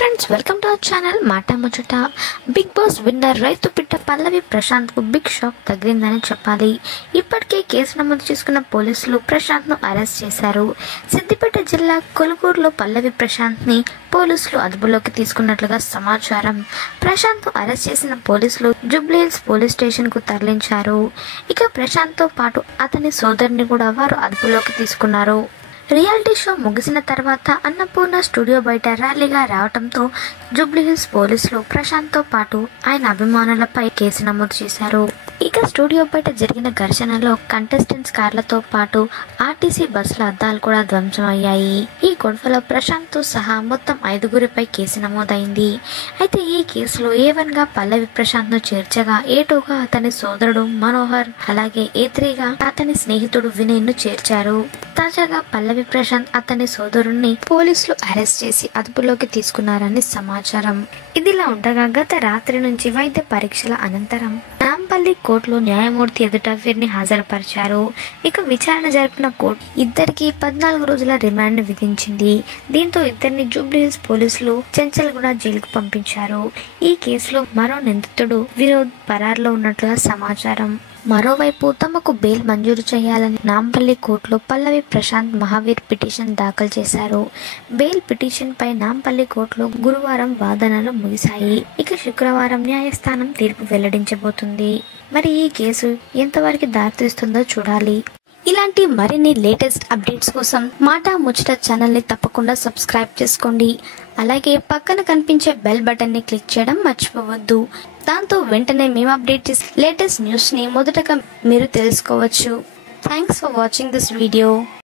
Friends, welcome to our channel మాట ముచ్చట. Big boss winner రైతు పిట్ట పల్లవి ప్రశాంత్ కు బిగ్ షాక్ తగిలిందని చెప్పాలి. ఇప్పటికే కేసు నమోదు చేసుకున్న పోలీసులు ప్రశాంత్ ను అరెస్ట్ చేశారు. సిద్దిపేట జిల్లా కొలుగూరులో పల్లవి ప్రశాంత్ ని పోలీసులు అదుపులోకి తీసుకున్నట్లుగా సమాచారం. ప్రశాంత్ ను అరెస్ట్ చేసిన పోలీసులు జూబ్లీహిల్స్ పోలీస్ స్టేషన్ కు తరలించారు. ఇక ప్రశాంత్ తో పాటు అతని సోదరుని కూడా వారు అదుపులోకి తీసుకున్నారు. రియాలిటీ షో ముగిసిన తర్వాత అన్నపూర్ణ స్టూడియో బయట ర్యాలీగా రావడంతో జూబ్లీహిల్స్ పోలీసులు ప్రశాంత్ తో పాటు ఆయన అభిమానులపై కేసు నమోదు చేశారు. ఇక స్టూడియో బయట జరిగిన ఘర్షణలో కంటెస్టెంట్స్ కార్లతో పాటు ఆర్టీసీ బస్సుల అద్దాలు కూడా ధ్వంసమయ్యాయి. ఈ గొడవలో ప్రశాంత్ తో సహా మొత్తం 5గురిపై కేసు నమోదైంది. అయితే ఈ కేసులో A1 గా పల్లవి ప్రశాంత్ ను చేర్చగా A2 గా అతని సోదరుడు మనోహర్, అలాగే A3 గా అతని స్నేహితుడు వినయ్ ను చేర్చారు. తాజాగా పల్లవి ప్రశాంత్ అతని సోదరుణ్ణి పోలీసులు అరెస్ట్ చేసి అదుపులోకి తీసుకున్నారని సమాచారం. ఇదిలా ఉండగా గత రాత్రి నుంచి వైద్య పరీక్షల అనంతరం నాంపల్లి కోర్టులో న్యాయమూర్తి ఎదుట వీరిని హాజరుపరిచారు. ఇక విచారణ జరిపిన కోర్టు ఇద్దరికి 14 రోజుల రిమాండ్ విధించింది. దీంతో ఇద్దరిని జూబ్లీహిల్స్ పోలీసులు చెంచల్గూడ జైలుకు పంపించారు. ఈ కేసులో మరో నిందితుడు వినోద్ పరారులో ఉన్నట్లుగా సమాచారం. మరోవైపు తమకు బెయిల్ మంజూరు చేయాలని నాంపల్లి కోర్టులో పల్లవి ప్రశాంత్ మహావీర్ పిటిషన్ దాఖలు చేశారు. బెయిల్ పిటిషన్ పై నాంపల్లి కోర్టులో గురువారం వాదనలు ముగిశాయి. ఇక శుక్రవారం న్యాయస్థానం తీర్పు వెల్లడించబోతుంది. మరి ఈ కేసు ఎంతవరకు దారితీస్తుందో చూడాలి. ఇలాంటి మరిన్ని లేటెస్ట్ అప్డేట్స్ కోసం మాట ముచ్చట ఛానల్ ని తప్పకుండా సబ్స్క్రైబ్ చేసుకోండి. అలాగే పక్కన కనిపించే బెల్ బటన్ ని క్లిక్ చేయడం మర్చిపోవద్దు. దాంతో వెంటనే మేము అప్డేట్ చేసే లేటెస్ట్ న్యూస్ ని మొదటగా మీరు తెలుసుకోవచ్చు. Thanks for watching this video.